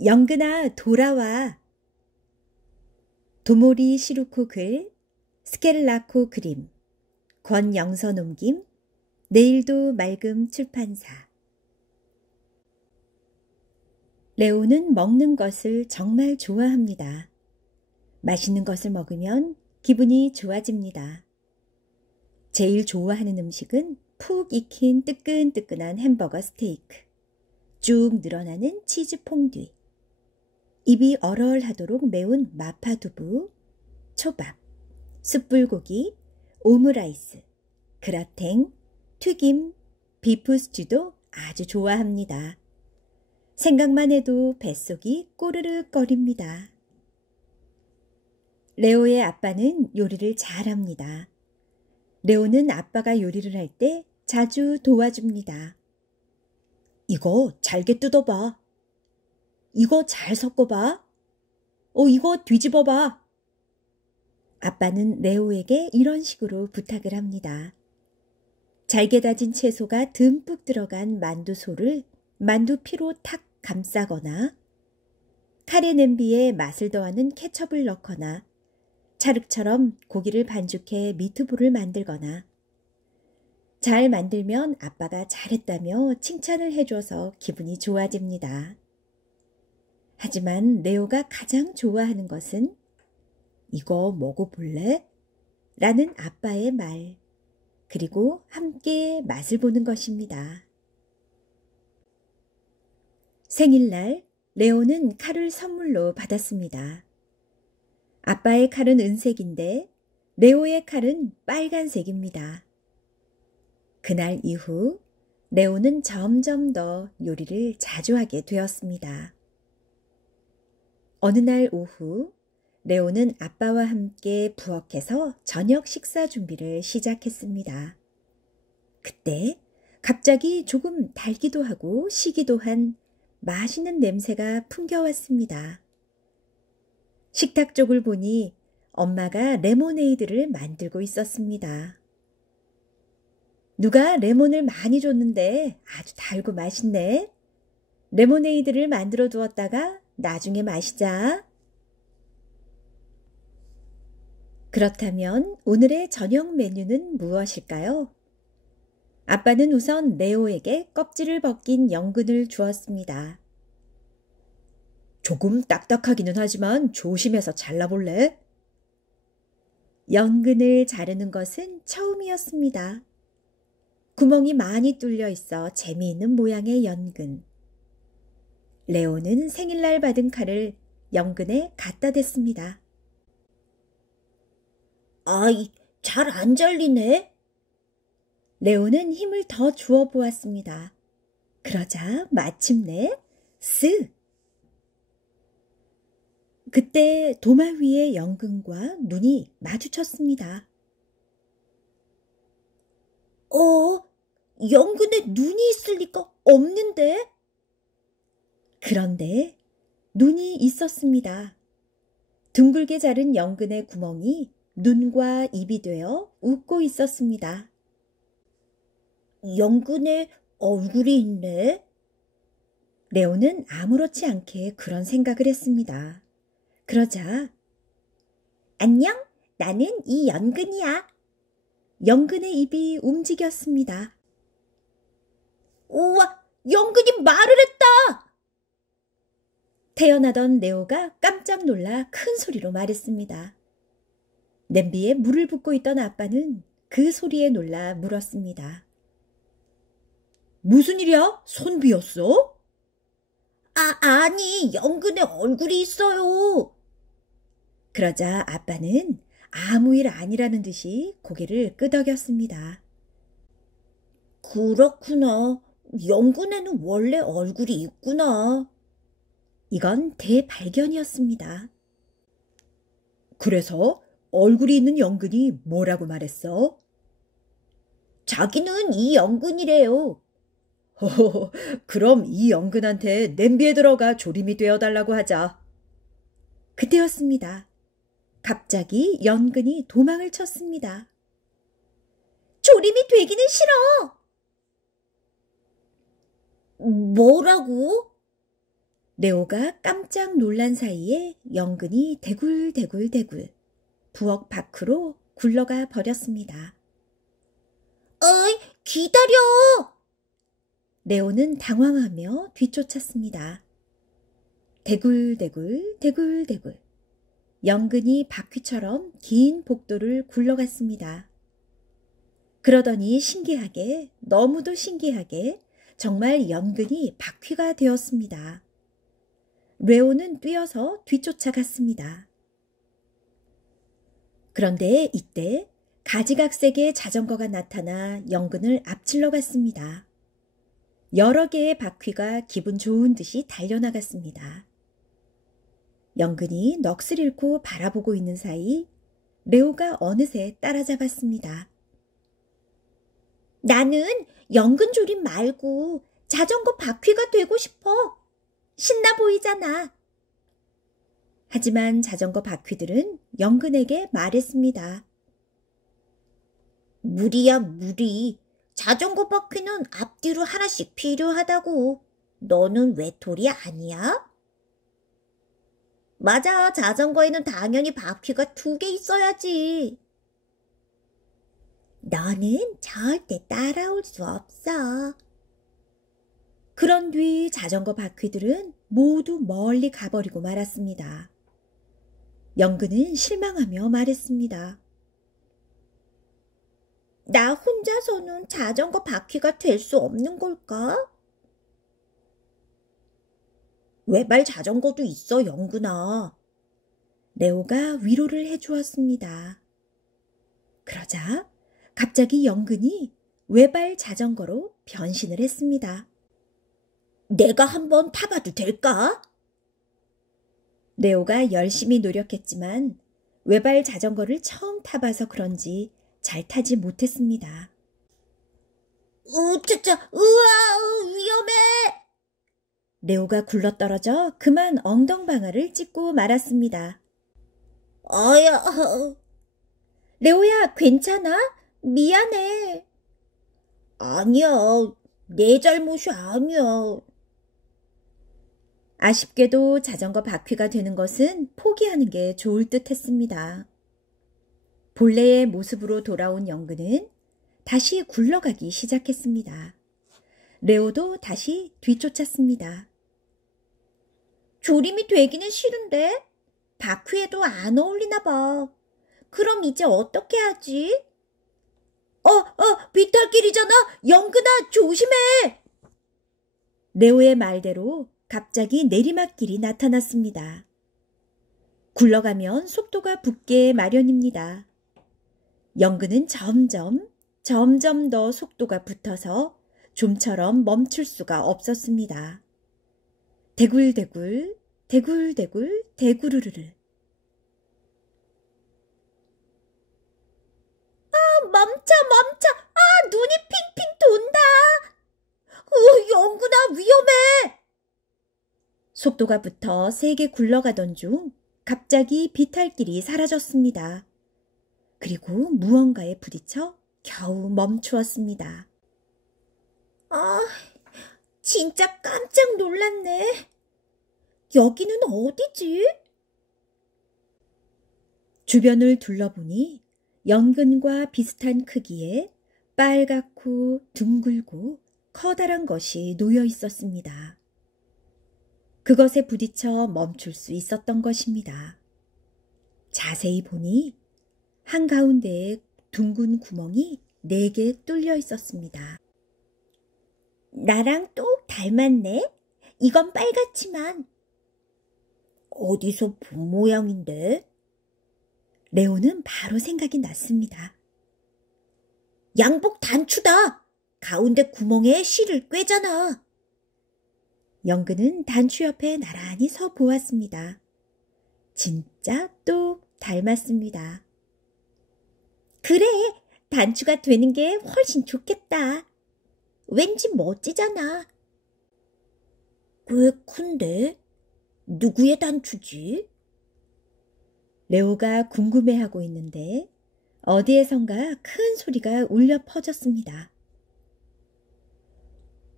영근아, 돌아와. 도모리 시루코 글, 스켈라코 그림, 권영서 옮김, 내일도 맑음 출판사. 레오는 먹는 것을 정말 좋아합니다. 맛있는 것을 먹으면 기분이 좋아집니다. 제일 좋아하는 음식은 푹 익힌 뜨끈뜨끈한 햄버거 스테이크, 쭉 늘어나는 치즈 퐁듀, 입이 얼얼하도록 매운 마파두부, 초밥, 숯불고기, 오므라이스, 그라탱, 튀김, 비프 스튜도 아주 좋아합니다. 생각만 해도 뱃속이 꼬르륵거립니다. 레오의 아빠는 요리를 잘합니다. 레오는 아빠가 요리를 할 때 자주 도와줍니다. 이거 잘게 뜯어봐. 이거 잘 섞어봐. 이거 뒤집어봐. 아빠는 레오에게 이런 식으로 부탁을 합니다. 잘게 다진 채소가 듬뿍 들어간 만두소를 만두피로 탁 감싸거나, 카레 냄비에 맛을 더하는 케첩을 넣거나, 찰흙처럼 고기를 반죽해 미트볼을 만들거나, 잘 만들면 아빠가 잘했다며 칭찬을 해줘서 기분이 좋아집니다. 하지만 레오가 가장 좋아하는 것은 이거 먹어볼래? 라는 아빠의 말, 그리고 함께 맛을 보는 것입니다. 생일날 레오는 칼을 선물로 받았습니다. 아빠의 칼은 은색인데 레오의 칼은 빨간색입니다. 그날 이후 레오는 점점 더 요리를 자주 하게 되었습니다. 어느 날 오후 레오는 아빠와 함께 부엌에서 저녁 식사 준비를 시작했습니다. 그때 갑자기 조금 달기도 하고 시기도 한 맛있는 냄새가 풍겨왔습니다. 식탁 쪽을 보니 엄마가 레모네이드를 만들고 있었습니다. 누가 레몬을 많이 줬는데 아주 달고 맛있네. 레모네이드를 만들어 두었다가 나중에 마시자. 그렇다면 오늘의 저녁 메뉴는 무엇일까요? 아빠는 우선 레오에게 껍질을 벗긴 연근을 주었습니다. 조금 딱딱하기는 하지만 조심해서 잘라볼래? 연근을 자르는 것은 처음이었습니다. 구멍이 많이 뚫려 있어 재미있는 모양의 연근. 레오는 생일날 받은 칼을 연근에 갖다 댔습니다. 아이, 잘 안 잘리네. 레오는 힘을 더 주어 보았습니다. 그러자 마침내 쓱! 그때 도마 위의 연근과 눈이 마주쳤습니다. 연근에 눈이 있을 리가 없는데? 그런데 눈이 있었습니다. 둥글게 자른 연근의 구멍이 눈과 입이 되어 웃고 있었습니다. 연근에 얼굴이 있네? 레오는 아무렇지 않게 그런 생각을 했습니다. 그러자 안녕, 나는 이 연근이야. 연근의 입이 움직였습니다. 우와, 연근이 말을 했다! 태어나던 레오가 깜짝 놀라 큰 소리로 말했습니다. 냄비에 물을 붓고 있던 아빠는 그 소리에 놀라 물었습니다. 무슨 일이야? 손 비었어? 아니, 연근에 얼굴이 있어요. 그러자 아빠는 아무 일 아니라는 듯이 고개를 끄덕였습니다. 그렇구나. 연근에는 원래 얼굴이 있구나. 이건 대발견이었습니다. 그래서 얼굴이 있는 연근이 뭐라고 말했어? 자기는 이 연근이래요. 그럼 이 연근한테 냄비에 들어가 조림이 되어달라고 하자. 그때였습니다. 갑자기 연근이 도망을 쳤습니다. 조림이 되기는 싫어. 뭐라고? 레오가 깜짝 놀란 사이에 영근이 대굴대굴대굴 부엌 밖으로 굴러가 버렸습니다. 어이, 기다려! 레오는 당황하며 뒤쫓았습니다. 대굴대굴 대굴대굴 영근이 바퀴처럼 긴 복도를 굴러갔습니다. 그러더니 신기하게, 너무도 신기하게 정말 영근이 바퀴가 되었습니다. 레오는 뛰어서 뒤쫓아갔습니다. 그런데 이때 가지각색의 자전거가 나타나 영근을 앞질러 갔습니다. 여러 개의 바퀴가 기분 좋은 듯이 달려나갔습니다. 영근이 넋을 잃고 바라보고 있는 사이 레오가 어느새 따라잡았습니다. 나는 영근 조림 말고 자전거 바퀴가 되고 싶어. 신나 보이잖아. 하지만 자전거 바퀴들은 영근에게 말했습니다. 무리야, 무리. 자전거 바퀴는 앞뒤로 하나씩 필요하다고. 너는 외톨이 아니야? 맞아, 자전거에는 당연히 바퀴가 2개 있어야지. 너는 절대 따라올 수 없어. 그런 뒤 자전거 바퀴들은 모두 멀리 가버리고 말았습니다. 영근은 실망하며 말했습니다. 나 혼자서는 자전거 바퀴가 될 수 없는 걸까? 외발 자전거도 있어, 영근아. 레오가 위로를 해주었습니다. 그러자 갑자기 영근이 외발 자전거로 변신을 했습니다. 내가 한번 타봐도 될까? 레오가 열심히 노력했지만 외발 자전거를 처음 타봐서 그런지 잘 타지 못했습니다. 으차차, 으아, 위험해! 레오가 굴러떨어져 그만 엉덩방아를 찢고 말았습니다. 아야, 레오야, 괜찮아? 미안해. 아니야, 내 잘못이 아니야. 아쉽게도 자전거 바퀴가 되는 것은 포기하는 게 좋을 듯 했습니다. 본래의 모습으로 돌아온 영근은 다시 굴러가기 시작했습니다. 레오도 다시 뒤쫓았습니다. 조림이 되기는 싫은데 바퀴에도 안 어울리나 봐. 그럼 이제 어떻게 하지? 비탈길이잖아. 영근아, 조심해. 레오의 말대로 갑자기 내리막길이 나타났습니다. 굴러가면 속도가 붙게 마련입니다. 영근은 점점 더 속도가 붙어서 좀처럼 멈출 수가 없었습니다. 대굴대굴, 대굴대굴, 대구르르르. 멈춰. 눈이 핑핑 돈다. 영근아, 위험해. 속도가 붙어 세게 굴러가던 중 갑자기 비탈길이 사라졌습니다. 그리고 무언가에 부딪혀 겨우 멈추었습니다. 진짜 깜짝 놀랐네. 여기는 어디지? 주변을 둘러보니 영근과 비슷한 크기의 빨갛고 둥글고 커다란 것이 놓여 있었습니다. 그것에 부딪혀 멈출 수 있었던 것입니다. 자세히 보니 한가운데에 둥근 구멍이 4개 뚫려 있었습니다. 나랑 똑 닮았네. 이건 빨갛지만. 어디서 본 모양인데? 레오는 바로 생각이 났습니다. 양복 단추다. 가운데 구멍에 실을 꿰잖아. 영근은 단추 옆에 나란히 서 보았습니다. 진짜 똑 닮았습니다. 그래, 단추가 되는 게 훨씬 좋겠다. 왠지 멋지잖아. 꽤 큰데? 누구의 단추지? 레오가 궁금해하고 있는데 어디에선가 큰 소리가 울려 퍼졌습니다.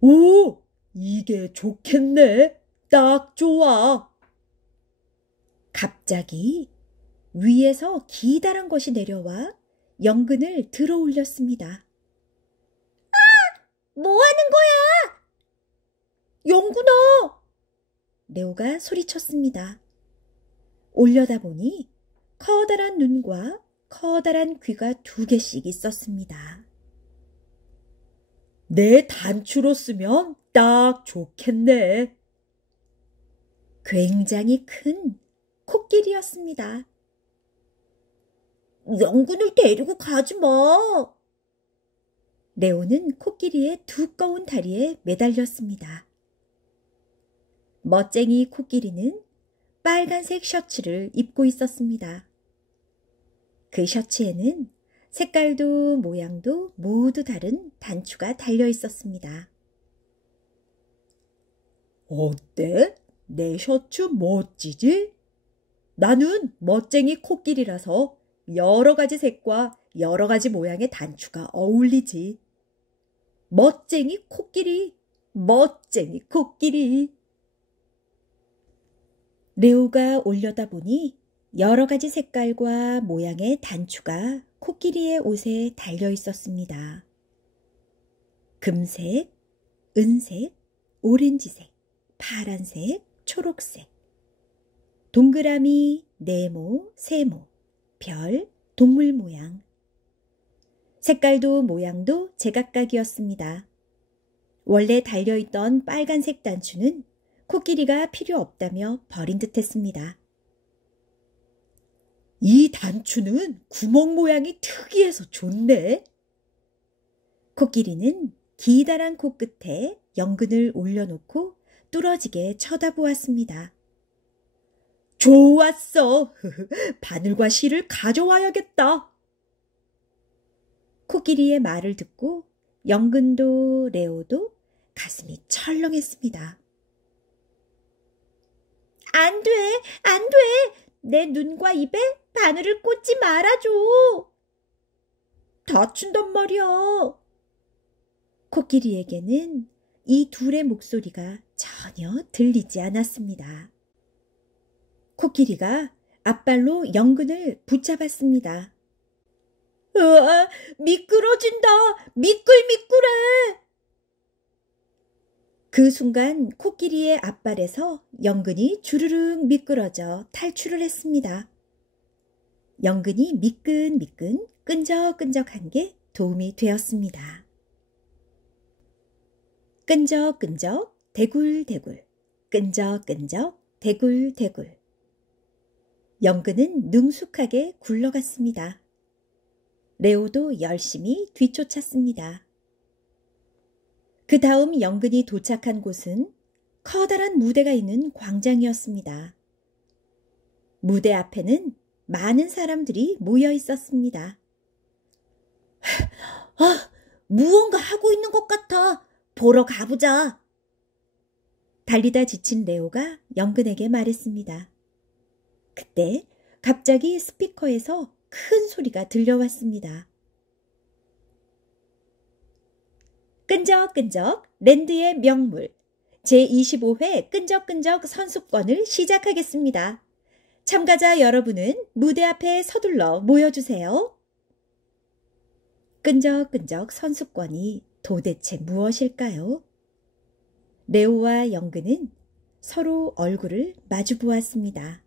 오, 이게 좋겠네. 딱 좋아. 갑자기 위에서 기다란 것이 내려와 연근을 들어 올렸습니다. 뭐 하는 거야? 영근아! 레오가 소리쳤습니다. 올려다보니 커다란 눈과 커다란 귀가 2개씩 있었습니다. 내 단추로 쓰면 딱 좋겠네. 굉장히 큰 코끼리였습니다. 영근을 데리고 가지 마. 레오는 코끼리의 두꺼운 다리에 매달렸습니다. 멋쟁이 코끼리는 빨간색 셔츠를 입고 있었습니다. 그 셔츠에는 색깔도 모양도 모두 다른 단추가 달려 있었습니다. 어때? 내 셔츠 멋지지? 나는 멋쟁이 코끼리라서 여러 가지 색과 여러 가지 모양의 단추가 어울리지. 멋쟁이 코끼리, 멋쟁이 코끼리. 레오가 올려다보니 여러 가지 색깔과 모양의 단추가 코끼리의 옷에 달려 있었습니다. 금색, 은색, 오렌지색, 파란색, 초록색, 동그라미, 네모, 세모, 별, 동물 모양. 색깔도 모양도 제각각이었습니다. 원래 달려있던 빨간색 단추는 코끼리가 필요 없다며 버린 듯 했습니다. 이 단추는 구멍 모양이 특이해서 좋네. 코끼리는 기다란 코끝에 연근을 올려놓고 뚫어지게 쳐다보았습니다. 좋았어. 바늘과 실을 가져와야겠다. 코끼리의 말을 듣고 연근도 레오도 가슴이 철렁했습니다. 안 돼, 안 돼. 내 눈과 입에 바늘을 꽂지 말아줘. 다친단 말이야. 코끼리에게는 이 둘의 목소리가 전혀 들리지 않았습니다. 코끼리가 앞발로 연근을 붙잡았습니다. 으아, 미끄러진다. 미끌미끌해. 그 순간 코끼리의 앞발에서 연근이 주르륵 미끄러져 탈출을 했습니다. 연근이 미끈미끈 끈적끈적한 게 도움이 되었습니다. 끈적끈적 대굴대굴 끈적끈적 대굴대굴 연근은 능숙하게 굴러갔습니다. 레오도 열심히 뒤쫓았습니다. 그 다음 연근이 도착한 곳은 커다란 무대가 있는 광장이었습니다. 무대 앞에는 많은 사람들이 모여 있었습니다. 무언가 하고 있는 것 같아. 보러 가보자. 달리다 지친 레오가 연근에게 말했습니다. 그때 갑자기 스피커에서 큰 소리가 들려왔습니다. 끈적끈적 랜드의 명물 제25회 끈적끈적 선수권을 시작하겠습니다. 참가자 여러분은 무대 앞에 서둘러 모여주세요. 끈적끈적 선수권이 도대체 무엇일까요? 레오와 연근은 서로 얼굴을 마주 보았습니다.